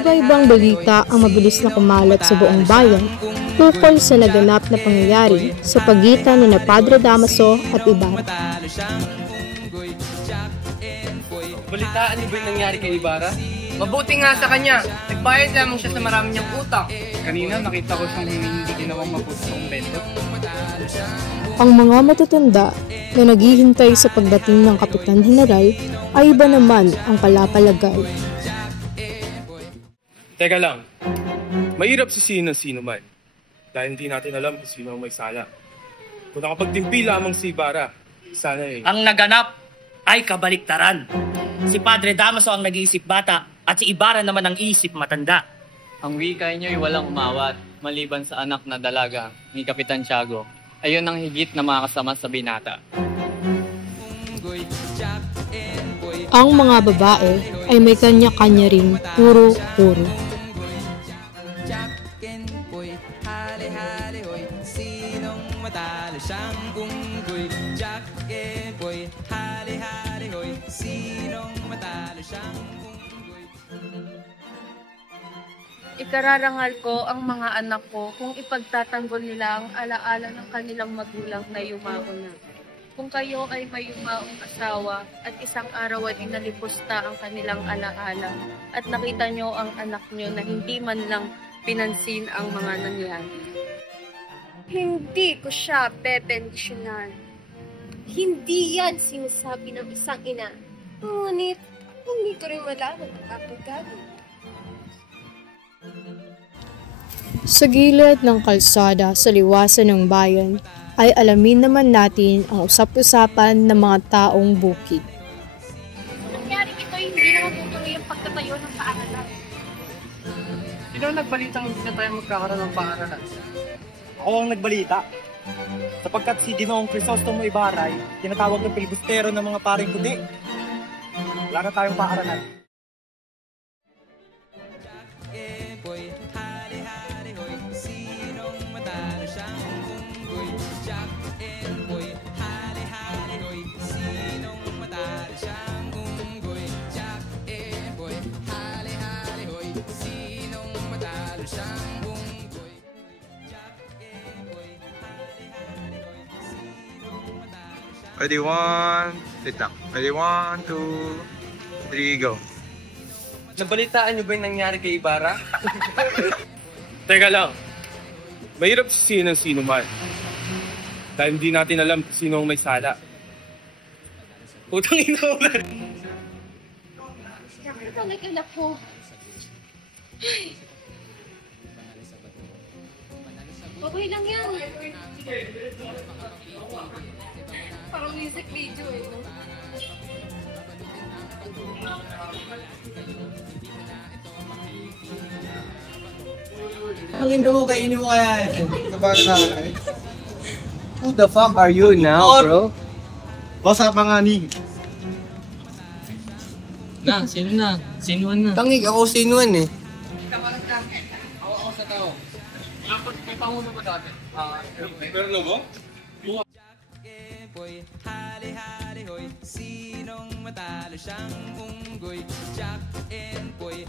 Iba-ibang balita ang mabilis na kumalat sa buong bayan tungkol sa naganap na pangyayari sa pagitan ni Padre Damaso at Ibarra. Balitaan niyo ba yung nangyari kay Ibarra? Mabuti nga sa kanya. Nagbayad lamang siya sa marami niyang utang. Kanina nakita ko siyang hindi ginawang mabuti sa kumbento. Ang mga matatanda na naghihintay sa pagdating ng Kapitan General ay iba naman ang palapalagay. Teka lang, mahirap sisihin ng sino man dahil hindi natin alam kung sino ang may sala. Kung nakapagtimpi lamang si Ibarra, sana Ang naganap ay kabaliktaran. Si Padre Damaso ang nag-iisip bata at si Ibarra naman ang iisip matanda. Ang wikay niyo ay walang umawat maliban sa anak na dalaga ni Kapitan Tiago. Ayun ang higit na makakasama sa binata. Ang mga babae ay may kanya-kanya ring puro-puro. Ikararangal ko ang mga anak ko kung ipagtatanggol nila ang alaala ng kanilang magulang na yumao na. Kung kayo ay may yumaong asawa at isang araw ay inalipusta ang kanilang alaala at nakita nyo ang anak nyo na hindi man lang pinansin ang mga nangyari. Hindi ko siya bebendisyonan. Hindi yan sinasabi ng isang ina. Ngunit, hindi ko rin malaman ang aking gagawin. Sa gilid ng kalsada sa liwasan ng bayan ay alamin naman natin ang usap-usapan ng mga taong bukid. Nangyari ito hindi naman tutuloy ang pagtatayo ng paaralan. Sino ang nagbalitang hindi na tayo magkakaroon ng paaralan? Ako ang nagbalita. Sapagkat si Ginoong Crisostomo Ibarra ay tinatawag ng pilibustero ng mga paring puti. Wala na tayong paaralan. Ready, Ready, 1, 2, 3, go. Nabalitaan niyo ba yung nangyari kay Ibarra? Teka lang, mahirap sisihin ng sino man dahil hindi natin alam kung sino ang may sala. Utang ina mo na. Nakita ng anak ko. Okay lang yan. Parang music video eh. Ang mo kainin mo kaya eh. Who the fuck are you now, bro? Boss, ang pangani. Na? Sinuan na. Tangig, ako sinuan eh. Ako sa tao. May pangulo ba dati? Pero no mo? Hali-hali hoy, sinong matalo siyang unggoy? Jack and Boy,